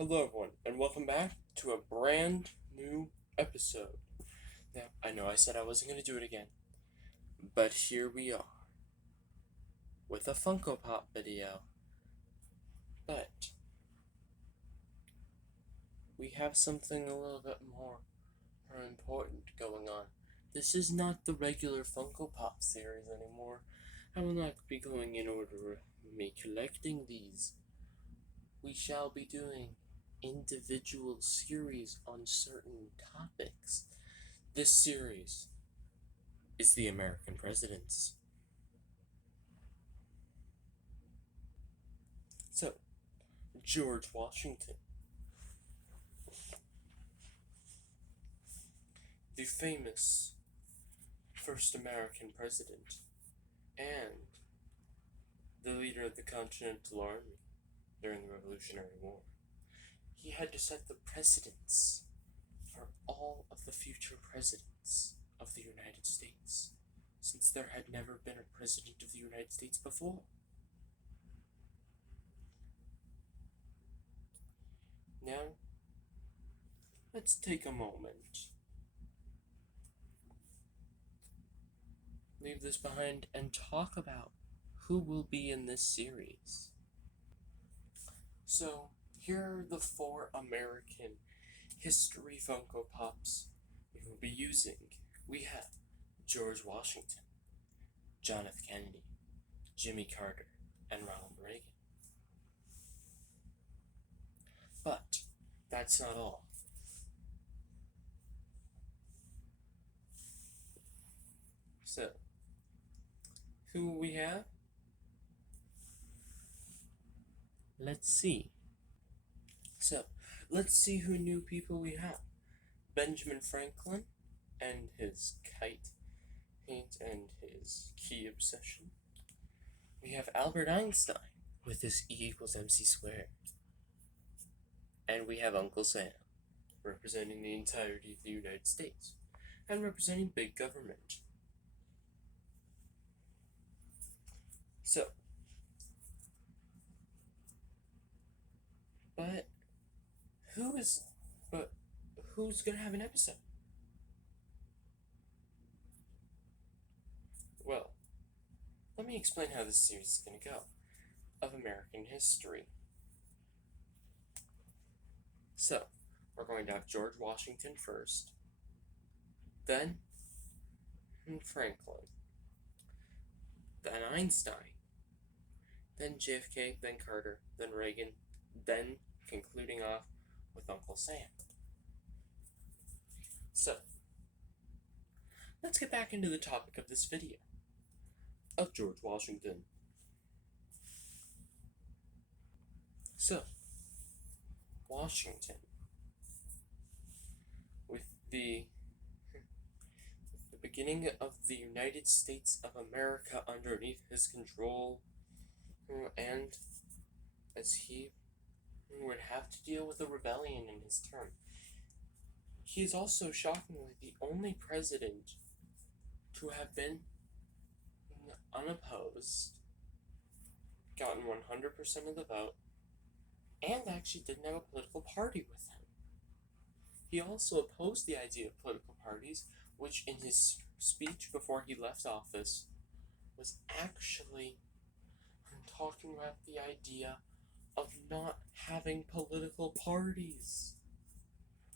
Hello, everyone, and welcome back to a brand new episode. Now, I know I said I wasn't going to do it again, but here we are with a Funkopop video. But we have something a little bit more important going on. This is not the regular Funkopop series anymore. I will not be going in order of me collecting these. We shall be doing individual series on certain topics. This series is the American presidents. So, George Washington, the famous first American president and the leader of the Continental Army during the Revolutionary War. He had to set the precedents for all of the future presidents of the United States, since there had never been a president of the United States before. Now, let's take a moment, leave this behind, and talk about who will be in this series. So, here are the 4 American history Funko Pops we will be using. We have George Washington, John F. Kennedy, Jimmy Carter, and Ronald Reagan. But that's not all. So, who we have? Let's see. So, let's see who new people we have. Benjamin Franklin and his kite paint and his key obsession. We have Albert Einstein with his E=mc². And we have Uncle Sam, representing the entirety of the United States, and representing big government. So, who's gonna have an episode? Well, let me explain how this series is gonna go, of American history. So, we're going to have George Washington first, then Franklin, then Einstein, then JFK, then Carter, then Reagan, then concluding off with Uncle Sam. So, let's get back into the topic of this video, of George Washington. So, Washington, with the beginning of the United States of America underneath his control, and as he would have to deal with a rebellion in his term. He is also shockingly the only president to have been unopposed, gotten 100% of the vote, and actually didn't have a political party with him. He also opposed the idea of political parties, which in his speech before he left office was actually talking about the idea of not having political parties,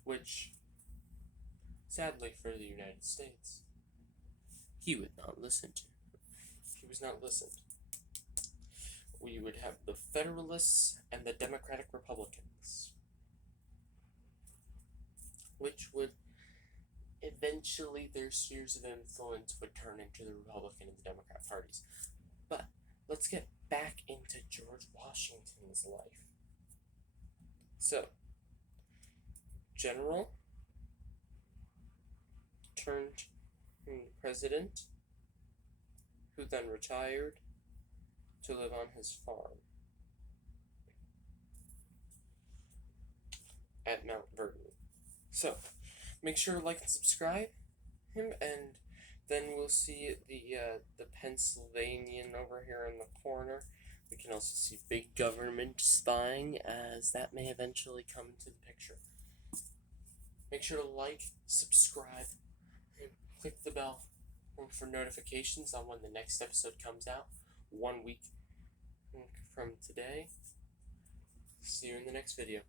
which, sadly for the United States, he would not listen to. He was not listened. We would have the Federalists and the Democratic Republicans, which would eventually, their spheres of influence would turn into the Republican and the Democrat parties. But let's get back into George Washington's life. So, general turned president, who then retired to live on his farm at Mount Vernon. So, make sure to like and subscribe him, and then we'll see the Pennsylvanian over here in the corner. We can also see big government spying, as that may eventually come into the picture. Make sure to like, subscribe, and click the bell for notifications on when the next episode comes out. 1 week from today. See you in the next video.